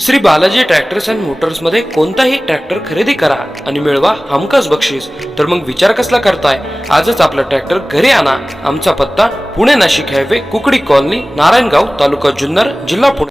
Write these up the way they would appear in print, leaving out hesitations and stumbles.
Shri Balaji tractors and Motors मध्ये कोणताही tractor खरेदी करा आणि मिळवा हमखास बक्षीस। तर मग विचार कसला करताय, आजच आपला ट्रॅक्टर घरी आणा। आमचा पत्ता पुणे नाशिक हायवे, कुकडी कॉलनी, नारायणगाव, तालुका जुन्नर, जिल्हा पुणे।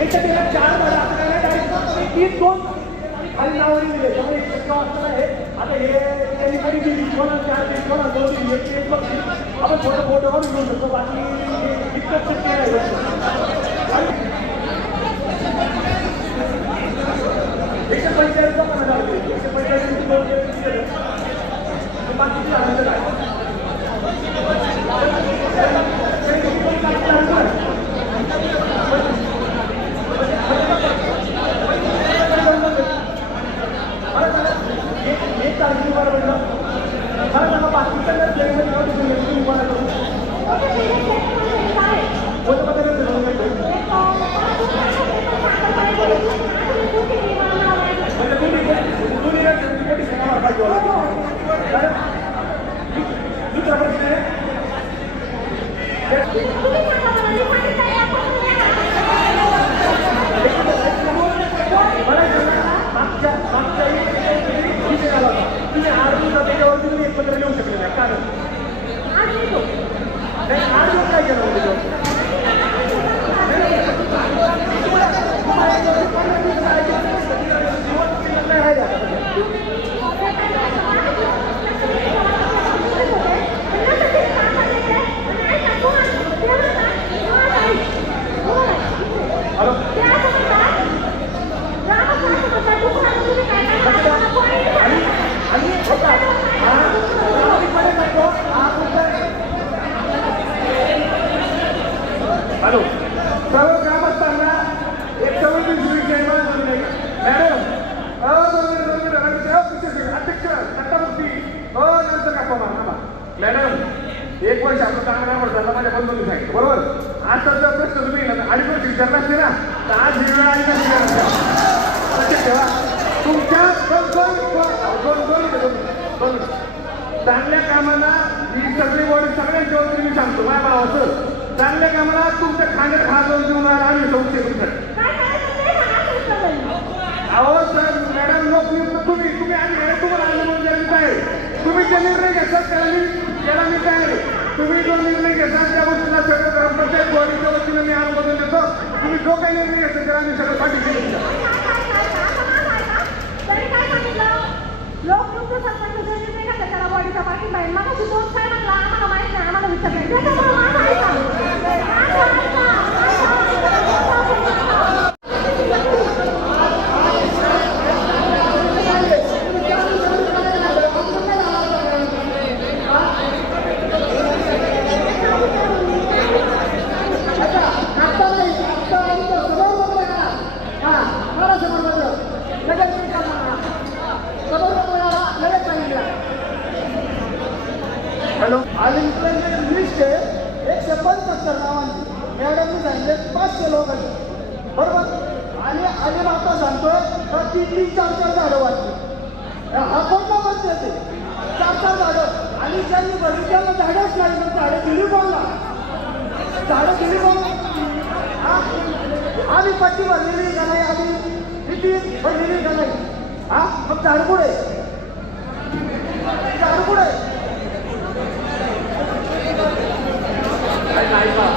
याच्या त्याला 4 झाले आता काय नाही डायरेक्ट 3-2 खाली नावाने दिले त्यामुळे 151 आहे. आता हे त्यांनी कधी दिली कोणा 4 कोणा 2 दिली एक बघ आपण छोटं फोटो काढून घेऊ शकतो बाकी इतकं शक्य नाही. 145 लोकांना झाले 145 बाकीची आनंद आहे. हॅलो सर्व ग्रामस्थांना 126 मॅडम अध्यक्ष सत्तामुक्ती नंतर का मॅडम 1 वर्ष आपलं काम नाही म्हटलं माझ्या बंधूंनी सांगितलं बरोबर. आता जर प्रश्न तुम्ही 2.5 वर्ष विचारला असते ना तर आज ही वेळ आली नसते. लक्षात ठेवा तुमच्या दोन चांगल्या कामाला ही सगळी बॉडी सगळ्यांची वरती मी सांगतो माझ्या भावाचं चांगल्या कामाला तुमच्या खाण्यात हात लावून देऊन आम्ही संस्थेसाठी अहो सर मॅडम लोकनियुक्त तुम्ही आणि तुम्हाला अनुभव द्यायचा आहे. तुम्ही जे निर्णय घेतात त्याला मी काय तुम्ही जो निर्णय घेतात त्या गोष्टीला सगळं प्रत्येक बॉडीच्या वतीनं मी अनुमोदन देतो. तुम्ही जो काही निर्णय घेतात त्याला मी सगळं पाठीशी लोकयुक्त सरपंच जो निर्णय घेतात त्याला बॉडीचा पाठिंबा आहे. मग अशी दोन काय म्हणला आम्हाला माहित नाही आम्हाला हॅलो आणि लिस्ट आहे 175 नावांची. मॅडमनी सांगितले 500 लोकांची बरोबर. आणि आता सांगतोय तर 3-4 झाडं वाटली. हा कोणता पद्धत आहे 4 झाडं आणि ज्यांनी भरली त्यांना झाडच नाही तर झाडं दिली कोणला झाडं दिली कोण. आम्ही पट्टी भरलेली का नाही आम्ही किती भरलेली का नाही हा मग झाड पुढे झाड पुढे नाही का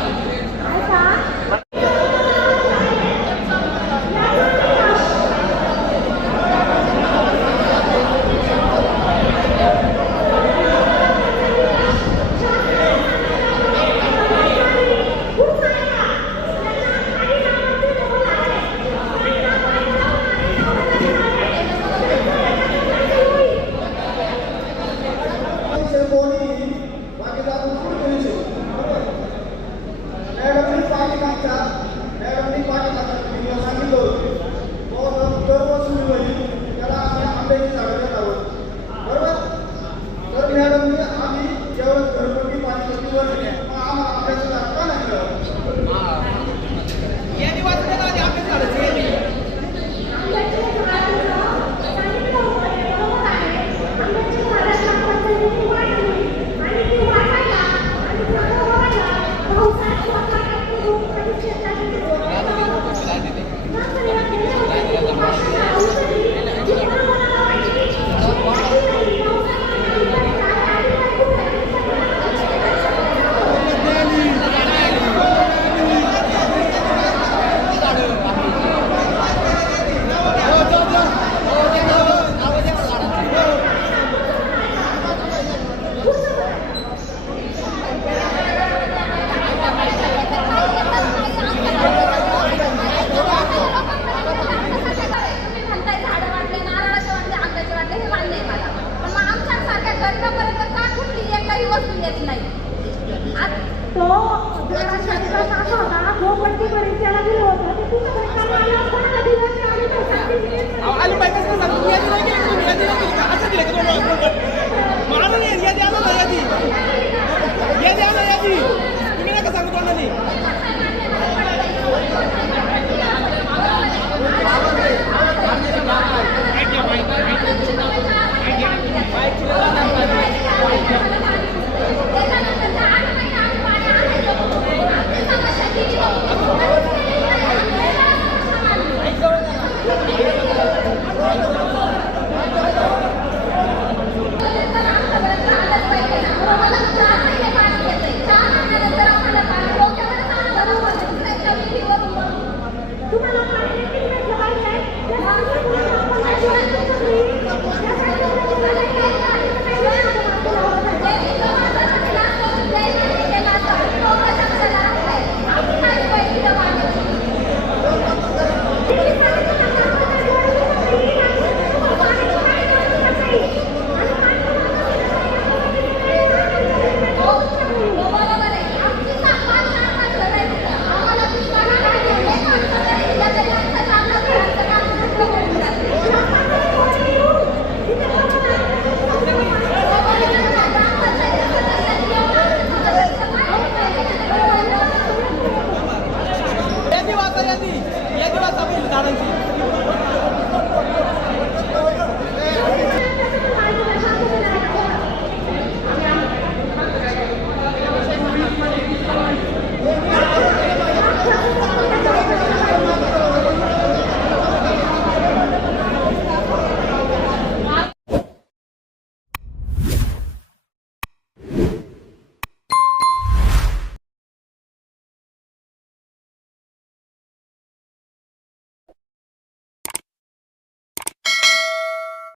या दिवस आपण झाडांची